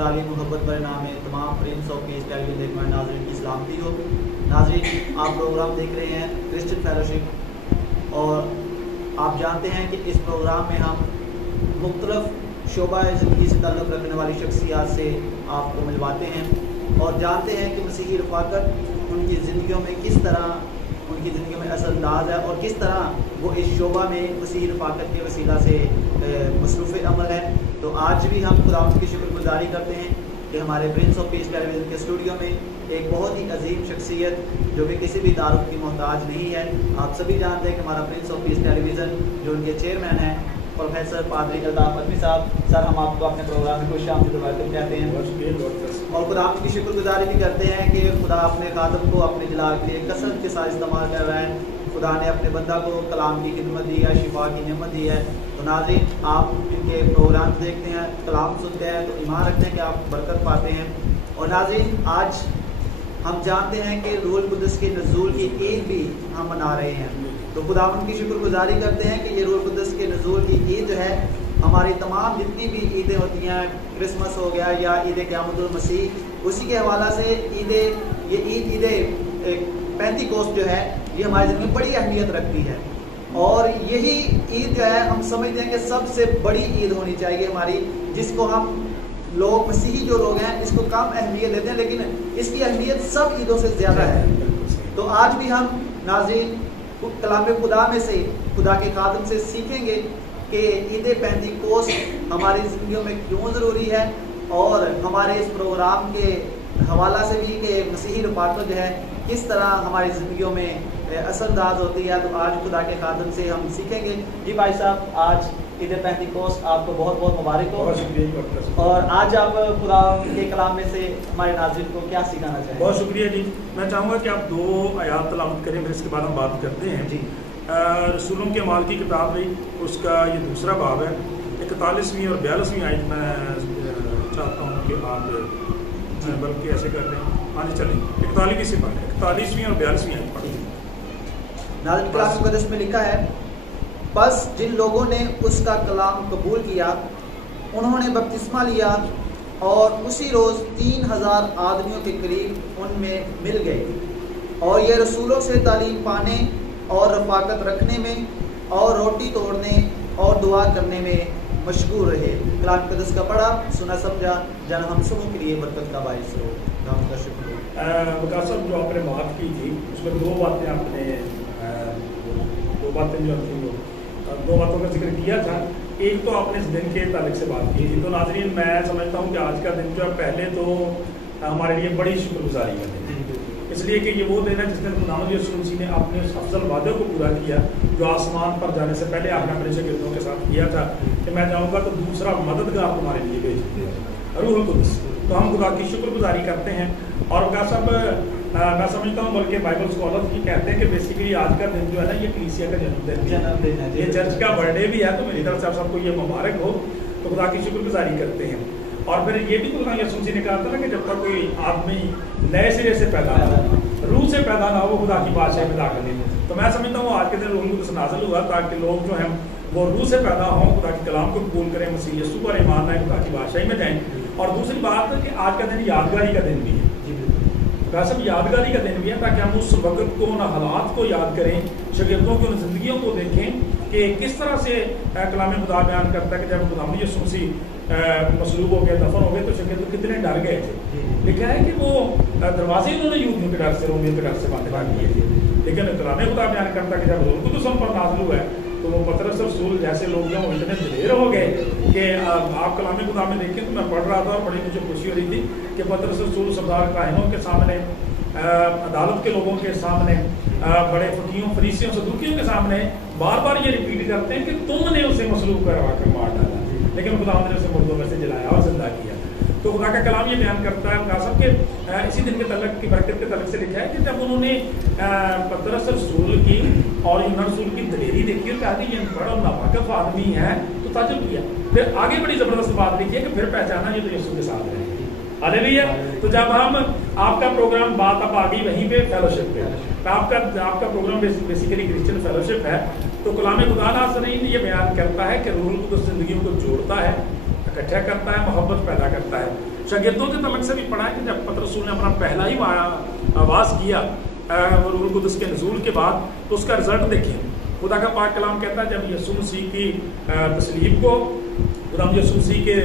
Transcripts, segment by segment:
जलाली मोहब्बत पर नाम है तमाम प्रिंस ऑफ पीस टेलीविजन देखने वाले नाज़रीन की सलामती हो। नाज़रीन, आप प्रोग्राम देख रहे हैं क्रिश्चियन फेलोशिप, और आप जानते हैं कि इस प्रोग्राम में हम मुख्तलिफ शोबा ज़िंदगी से ताल्लुक़ रखने वाली शख्सियात से आपको मिलवाते हैं और जानते हैं कि मसीही रफ़ाकत उनकी ज़िंदगियों में किस तरह उनकी ज़िंदगी में असरअंदाज है और किस तरह वो इस शोबा में मसीही रफ़ाकत के वसीला से मसरूफ़ अमल है। तो आज भी हम खुदा की शुक्रगुजारी करते हैं कि हमारे प्रिंस ऑफ पीस टेलीविज़न के स्टूडियो में एक बहुत ही अजीम शख्सियत जो कि किसी भी तारुफ की मोहताज नहीं है। आप सभी जानते हैं कि हमारा प्रिंस ऑफ पीस टेलीविज़न जो उनके चेयरमैन हैं प्रोफेसर पादरी अल्ताफ़ अदमी साहब, सर हम आपको अपने प्रोग्राम में खुश आमदीद वेलकम कहते हैं और खुदा की शुक्रगुजारी भी करते हैं कि खुदा अपने खादम को अपने जलाल के लिए कसरत के साथ इस्तेमाल कर रहा है। खुदा ने अपने बंदा को कलाम की खिदमत दी है, शिफा की नेमत दी है। तो नाज़रीन, आप इनके प्रोग्राम देखते हैं, कलाम सुनते हैं तो ईमान रखते हैं कि आप बरकत पाते हैं। और नाज़रीन, आज हम जानते हैं कि रूहुल कुद्दस के नज़ूल की ईद भी हम मना रहे हैं। तो खुदा उनकी शुक्रगुजारी करते हैं कि ये रूहुल कुद्दस के नज़ूल की ईद जो है हमारी तमाम जितनी भी ईदें होती हैं, क्रिसमस हो गया या ईद क़यामतुल मसीह, उसी के हवाला से ईद पेंतिकोस्त जो है ये हमारी ज़िंदगी में बड़ी अहमियत रखती है। और यही ईद जो है हम समझते हैं कि सबसे बड़ी ईद होनी चाहिए हमारी, जिसको हम लोग मसीही जो लोग हैं इसको कम अहमियत देते हैं, लेकिन इसकी अहमियत सब ईदों से ज़्यादा है। तो आज भी हम नाज़रीन कलाम खुदा में से खुदा के खादम से सीखेंगे कि ईद पेंतिकोस्त हमारी ज़िंदगियों में क्यों ज़रूरी है, और हमारे इस प्रोग्राम के हवाला से भी कि मसीही रफ़ाकत जो है किस तरह हमारी ज़िंदगियों में असरअंदाज होती है। तो आज खुदा के खादम से हम सीखेंगे। जी भाई साहब, आज ईद पेंतिकोस्त आपको बहुत बहुत मुबारक हो। और आज आप खुदा के कलाम में से हमारे नाज़रीन को क्या सिखाना चाहेंगे? बहुत शुक्रिया जी। मैं चाहूँगा कि आप 2 आयात तलावत करें, फिर इसके बाद हम बात करते हैं जी। रसूलों के अमाल की किताब रही, उसका ये दूसरा बाब है। 41वीं और 42वीं आयत मैं चाहता हूँ कि आप बल्कि ऐसे कर रहे हैं। हाँ जी, चलें 41वीं से पढ़ें, 41वीं और 42वीं आयत पढ़ें। नाज़रीन, कलाम मुक़द्दस में लिखा है, बस जिन लोगों ने उसका कलाम कबूल किया उन्होंने बपतिस्मा लिया और उसी रोज़ 3000 आदमियों के करीब उनमें मिल गए और ये रसूलों से तालीम पाने और रफ़ाकत रखने में और रोटी तोड़ने और दुआ करने में मशगूल रहे। कलाम मुक़द्दस का पढ़ा, सुना, समझा, जन हम सबों के लिए बरकत का बाइस हो। नाम का शुक्र। वकास साहब, जो आपने बात की थी उसमें 2 बातें आपने 2 बातें जो थी वो 2 बातों का जिक्र किया था। एक तो आपने इस दिन के ताल्लुक से बात की थी। तो नाज़रीन, मैं समझता हूँ कि आज का दिन जो है पहले तो हमारे लिए बड़ी शुक्रगुजारी का दिन है, इसलिए कि ये वो दिन है जिस दिन खुदावंद यीशु मसीह ने अपने उस अफजल वादे को पूरा किया जो आसमान पर जाने से पहले आपने अपने शागिर्दों के साथ किया था कि मैं जाऊँगा तो दूसरा मददगार तुम्हारे लिए भेज दिया, रूहुल कुद्दस। तो हम खुदा की शुक्रगुजारी करते हैं। और क्या सब मैं समझता हूँ, बल्कि बाइबल स्कॉलर्स भी कहते हैं कि बेसिकली आज का दिन जो है ना ये कलीसिया का जन्मदिन है, ये चर्च का बर्थडे भी है। तो मेरी तरफ से आप सबको ये मुबारक हो। तो खुदा की शुक्रगुजारी करते हैं। और फिर ये भी खुदा यीशु मसीह ने कहा था ना कि जब तक कोई आदमी नए सिरे से पैदा ना हो, रूह से पैदा ना हो, वो खुदा की बादशाही में दाखिल नहीं हो। तो मैं समझता हूँ आज के दिन रूहुल कुद्दस नाज़िल हुआ ताकि लोग जो हैं वो रूह से पैदा हों, खुदा के कलाम को कबूल करें, मसीह यीशु पर ईमान लाएं, खुदा की बादशाही में जाएं। और दूसरी बात कि आज का दिन यादगारी का दिन भी है, सब यादगारी का दिन भी है, ताकि हम उस वक्त को, उन हालात को याद करें, शागिर्दों की उन जिंदगियों को देखें कि किस तरह से कलाम खुदा बयान करता है कि जब खुदावंद यीशु मसीह मसलूब हो गए, दफन हो गए, तो शागिर्द कितने डर गए थे। लिखा है कि वो दरवाजे उन्होंने यूदियों के डर से, रोमियों के डर से बंद कर दिए थे। लेकिन कलाम खुदा बयान करता है कि जब रूहुल कुद्दस हम पर नाज़िल हुआ है तो वो पतरस रसूल जैसे लोग जो इतने दिलेर हो गए कि आप कलाम खुदा में देखें। तो मैं पढ़ रहा था और बड़ी मुझे खुशी हो रही थी कि पतरस रसूल सरदार काहिनों के सामने, अदालत के लोगों के सामने, बड़े फकीयों, फरीसियों, सदूकियों के सामने बार बार ये रिपीट करते हैं कि तुमने उसे मसलूब करवा कर मार डाला, लेकिन खुदावंद ने उसे मुर्दों में से जलाया और जिंदा किया। तो खुदा का कलाम ये बयान करता है कासम के इसी दिन के तलक की बरकत के तलक से लिखा है कि जब उन्होंने पतरस रसूल की और यूहन्ना रसूल की दलेरी देखी और कहा ये बड़ा नावाकिफ आदमी है, तो ताज्जुब किया। फिर आगे बड़ी जबरदस्त बात लिखी है कि फिर पहचाना ये तो यीशु के साथ है। हालेलुया। तो जब हम आपका प्रोग्राम बात अब आ गई वहीं पे फेलोशिप पे, आपका प्रोग्राम बेसिकली क्रिश्चियन फेलोशिप है। तो कलाम खुदा नाज़रीन ये बयान करता है कि रूहुल कुद्दस जिंदगियों को जोड़ता है, इकट्ठा करता है, मोहब्बत पैदा करता है। शागिर्दों के तलक से भी पढ़ा है कि जब पतरस रसूल ने अपना पहला ही आवाज़ किया रूहुल कुद्दुस के नज़ूल के बाद, तो उसका रिजल्ट देखिए। खुदा का पाक कलाम कहता है जब यीशु मसीह की तस्लीब को, खुदाम यीशु मसीह के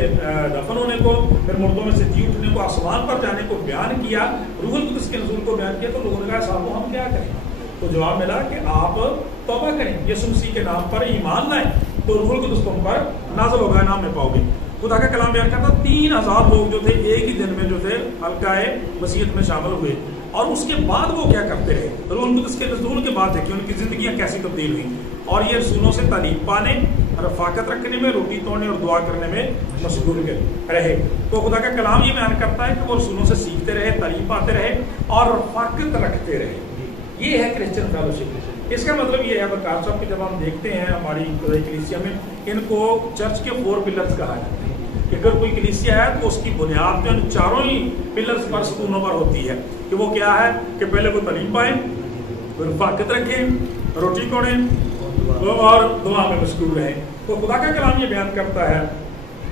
दफन होने को, फिर मुर्दों में से जी उठने को, आसमान पर जाने को बयान किया, रूहुल कुद्दुस के नज़ूल को बयान किया, तो लोगों ने कहा साहब हम क्या करें? तो जवाब मिला कि आप तौबा करें, यीशु मसीह के नाम पर ईमान लाएं, तो रूहुल कुद्दुस तुम पर नाज़िल होगा, नाम में पाओगे। खुदा का कलाम बयान करता 3000 लोग जो थे एक ही दिन में जो थे हल्काए वसीयत में शामिल हुए, और उसके बाद वो क्या करते रहे? रूहुल कुद्दुस के नज़ूल के बाद देखिए उनकी जिंदगियां कैसी तब्दील हुई, और ये रसूलों से तालीम पाने, रफाकत रखने में, रोटी तोड़ने और दुआ करने में मशगूल रहे। तो खुदा का कलाम ये बयान करता है कि वो रसूलों से सीखते रहे, तालीम पाते रहे और रफाकत रखते रहे। ये है क्रिश्चियन फेलोशिप। इसका मतलब ये है बरकार साहब कि जब हम देखते हैं हमारी कलीसिया में, इनको चर्च के 4 पिलर्स कहा जाता है कि अगर कोई कलीसिया है तो उसकी बुनियाद तो इन चारों ही पिलर्स पर, सतूनों पर होती है कि वो क्या है कि पहले वो तालीम पाए, रफाकत रखें, रोटी तोड़ें और दुआ में मशगूल रहें। तो खुदा का कलाम ये बयान करता है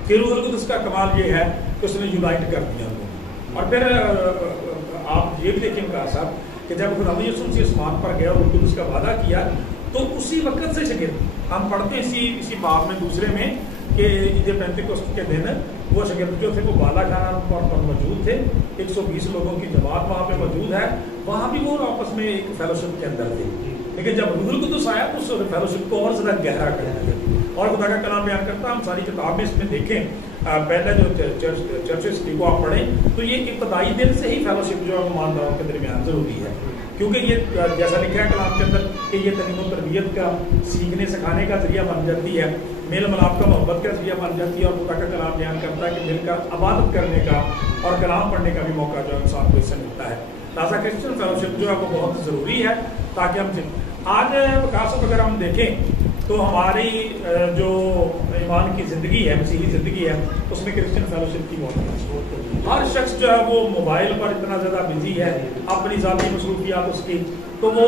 कि रूहुल कुद्दुस का कमाल ये है कि उसने यूनाइट कर दिया उनको। और फिर आप ये भी देखें बरकार साहब कि जब खुदा यीशु मसीह आसमान पर गया और रूहुल कुद्दुस का वादा किया, तो उसी वक्त से शागिर्द, हम पढ़ते हैं इसी बाब में दूसरे में कि ईद पेंतिकोस्त के दिन वो शागिर्द जो थे वो बाला खाना पर मौजूद थे, 120 लोगों की जमात वहाँ पे मौजूद है, वहाँ भी वो आपस में एक फेलोशिप के अंदर थे। लेकिन जब रूहुल कुद्दुस आया तो उस फेलोशिप को और ज़्यादा गहरा कर दिया। और खुदा का कलाम बयान करता है, हम सारी किताब में इसमें देखें, पहले जो चर्च हिस्ट्री को आप पढ़ें तो ये इब्तदाई दिन से ही फेलोशिप जो है ईमानदारों के दरमियान ज़रूरी है, क्योंकि ये जैसा लिखा है कलाम के अंदर कि ये तलीम और तरबियत का, सीखने सिखाने का जरिया बन जाती है, मेल मिलाप का, मोहब्बत का जरिया बन जाती है। और खुदा का कलाम बयान करता है कि मिलकर इबादत करने का और कलाम पढ़ने का भी मौका जो इंसान को इससे मिलता है। लिहाजा क्रिश्चियन फेलोशिप जो है वो बहुत ज़रूरी है ताकि हम आज खास अगर हम देखें तो हमारी जो ईमान की ज़िंदगी है, मसीही ज़िंदगी है, उसमें क्रिश्चियन फेलोशिप की बहुत हर शख्स जो है वो मोबाइल पर इतना ज़्यादा बिजी है, अपनी ज़ाती मसरूफियात उसकी, तो वो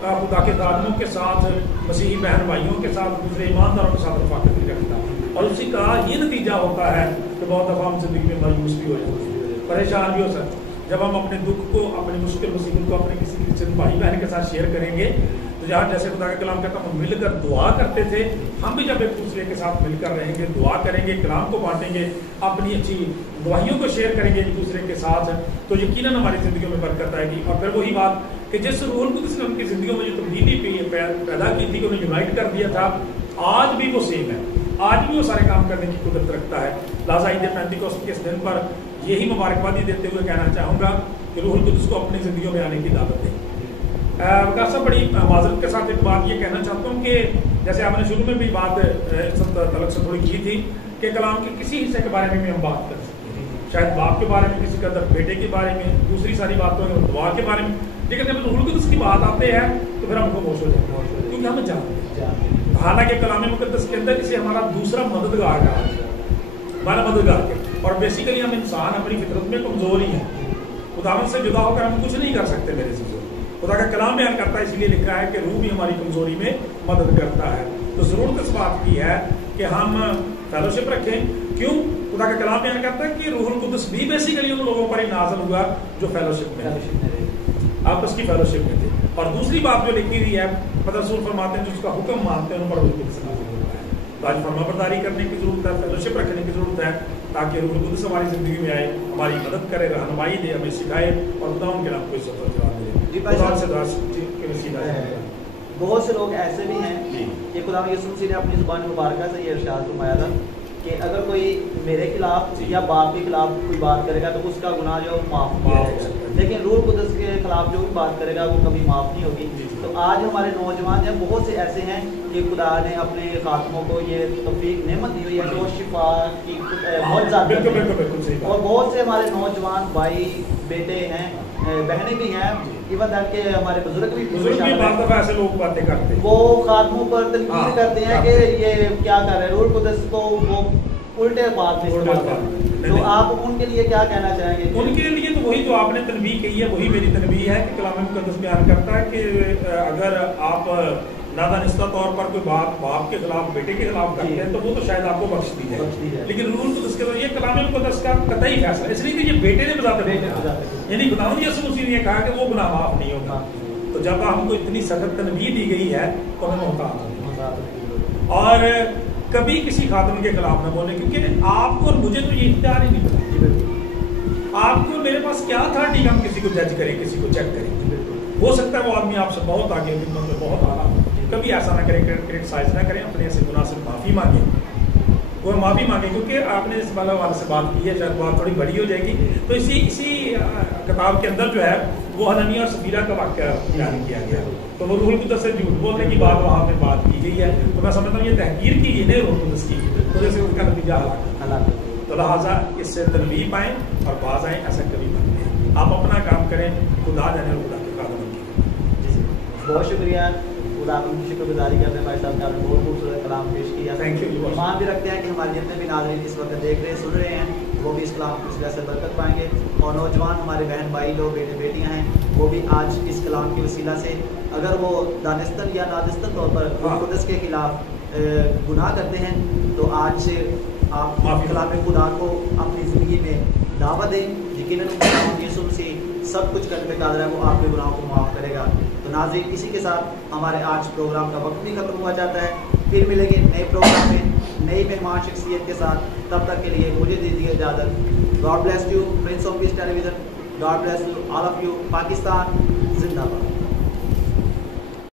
खुदा के खादमों के साथ, मसीही बहन भाइयों के साथ, दूसरे ईमानदारों के साथ रफाकत नहीं रखता, और उसी का ये नतीजा होता है कि बहुत दफ़ा हम ज़िंदगी में मायूस भी हो जाते हैं, परेशान भी हो सकते हैं। जब हम अपने दुख को, अपनी मुश्किल मुसीबत को अपने किसी क्रिश्चियन भाई बहन के साथ शेयर करेंगे, तो जहाँ जैसे खुदा का कलाम कहता हम मिलकर दुआ करते थे, हम भी जब एक दूसरे के साथ मिलकर रहेंगे, दुआ करेंगे, कलाम को बांटेंगे, अपनी अच्छी दुआइयों को शेयर करेंगे एक दूसरे के साथ, तो यकीनन हमारी ज़िंदगियों में बरकत आएगी। और फिर वही बात कि जिस रूहुल कुद्दुस ने उनकी ज़िंदगियों में जो तब्दीली पैदा की थी, उन्हें यूनाइट कर दिया था, आज भी वो सेम है, आज भी वो सारे काम करने की कुदरत रखता है। लिहाजा ईद पेंतिकोस्त के इस दिन पर यही मुबारकबादी देते हुए कहना चाहूँगा कि रूहुल कुद्दुस को अपनी ज़िंदगियों में आने की दावत दें। वकासा बड़ी माजरत के साथ एक बात ये कहना चाहता हूँ कि जैसे आपने शुरू में भी बात तलक से थोड़ी की थी कि कलाम के किसी हिस्से के बारे में भी हम बात कर सकते हैं, शायद बाप के बारे में, किसी का बेटे के बारे में, दूसरी सारी बातों में, दुआ के बारे में, लेकिन जब रूहुल कुद्दुस की बात आते हैं तो फिर हमको खामोश हो जाते हैं, क्योंकि हम जानते हैं। हालांकि कलाम मुक़द्दस के अंदर इसे हमारा दूसरा मददगार कहा है, हमारा मददगार के, और बेसिकली हम इंसान अपनी फितरत में कमज़ोर ही हैं, खुदावंद से जुदा होकर हम कुछ नहीं कर सकते। मेरे चीज़ों खुदा का कलाम बयान करता है, इसलिए लिखा है कि रूह भी हमारी कमजोरी में मदद करता है। तो जरूरत इस बात की है कि हम फेलोशिप रखें। क्यों? खुदा का कलाम बयान करता है कि रूहुल कुद्दुस भी बेसिकली उन लोगों पर ही नाज़िल हुआ जो फेलोशिप में आपस की फेलोशिप में थे। और दूसरी बात जो लिखी हुई है, पतरस रसूल फरमाते हैं जो उसका हुक्म मानते हैं उन पर रूहुल कुद्दुस नाज़िल होता है। तो आज फरमाबरदारी करने की जरूरत है, फेलोशिप रखने की जरूरत है, ताकि रूहुल कुद्दुस हमारी जिंदगी में आए, हमारी मदद करे, रहनुमाई दे, हमें सिखाए और खुदा उनके नाम को इज्जत और जवाब दे। बहुत से लोग ऐसे भी हैं कि खुदा यीशु मसीह ने अपनी ज़ुबान मुबारक से ये इरशाद फरमाया था कि अगर कोई मेरे खिलाफ या बाप के खिलाफ कोई बात करेगा तो उसका गुनाह जो है वो माफ़ किया जाएगा, लेकिन रूहुल कुद्दुस के खिलाफ जो भी बात करेगा वो कभी माफ़ नहीं होगी। तो आज हमारे नौजवान हैं, बहुत से ऐसे हैं कि खुदा ने अपने खातमों को ये तौफीक नेमत दी हुई है कि वो शिफा की बहुत ज़्यादा, और बहुत से हमारे नौजवान भाई बेटे हैं, बहनें भी हैं, इवन तक के हमारे बुजुर्ग भी ऐसे लोग बातें करते हैं, वो खातमों पर तनकीद करते हैं कि ये क्या कर रहे हैं, रूहुल कुद्दुस को वो उल्टे बात में। तो आप उनके लिए क्या कहना चाहेंगे? उनके लिए तो वही जो आपने तनबीह कही है वही मेरी तनबीह है कि कलाम मुक़द्दस बयान करता है कि अगर आप नादानिस्ता तौर पर कोई बाप के खिलाफ बेटे के खिलाफ करते हैं तो वो तो शायद आपको बख्श दी जाए, लेकिन रूल तो उसके ये कलाम मुक़द्दस का कतई फैसला, इसलिए कि ये बेटे ने बताते यानी खुदावंद यीशु मसीह ने कहा कि वो गुनाह माफ नहीं होगा। तो जब हमको इतनी सख्त तनबीह दी गई है तो हमें मुहतात और कभी किसी खातून के खिलाफ न बोले, क्योंकि आपको और मुझे तो ये इख्तियार ही नहीं मिला। आपको मेरे पास क्या था कि हम किसी को जज करें, किसी को चेक करें। हो सकता है वो आदमी आपसे बहुत आगे खिदमत में बहुत आला, कभी ऐसा ना करें, क्रिटिसाइज ना करें, अपने ऐसे गुनाह से माफ़ी मांगे और माफ़ी मांगे, क्योंकि आपने इस वाले से बात की है, शायद बात थोड़ी बड़ी हो जाएगी। तो इसी किताब के अंदर जो है वो हननिया और सफीरा का वाक़या बयान किया गया, तो वो रूहुल कुद्दस से झूठ बोलने की बात वहाँ पे बात की गई है। तो मैं समझता हूँ ये तहकीर की गई नहीं रूहुल कुद्दस की, तो जैसे उसका नतीजा हलाक। तो लिहाजा इससे तनबीह पाएँ और बाज आएँ, ऐसा कभी मत करें। आप अपना काम करें, खुदा जाने खुदा के खादम। बहुत शुक्रिया, खुदा की शुक्रगुजारी करते हैं भाई साहब ने आपने बहुत खूबसूरत कलाम पेश किया। Thank you. ईमान भी रखते हैं कि हमारे जितने भी नाज़रीन इस वक्त देख रहे हैं, सुन रहे हैं, वो भी इस कलाम की वजह से बरकत पाएंगे। और नौजवान हमारे बहन भाई लोग, बेटे बेटियां हैं, वो भी आज इस कलाम की वसीला से अगर वो दानिस्तन या नादिस्तन तौर पर कुद्दस के खिलाफ गुनाह करते हैं तो आज से आप कलाम खुदा को अपनी ज़िंदगी में दावत दें। यकीनन यीशु मसीह सब कुछ करने पे कादिर है, वो आपके गुनाहों को माफ़ करेगा। तो नाज़रीन, इसी के साथ हमारे आज प्रोग्राम का वक्त भी खत्म हुआ जाता है। फिर मिलेंगे नए प्रोग्राम में नई मेहमान शख्सियत के साथ। तब तक के लिए मुझे दीजिए इजाज़त। God bless you, Prince of peace television. God bless you all of you. Pakistan जिंदाबाद।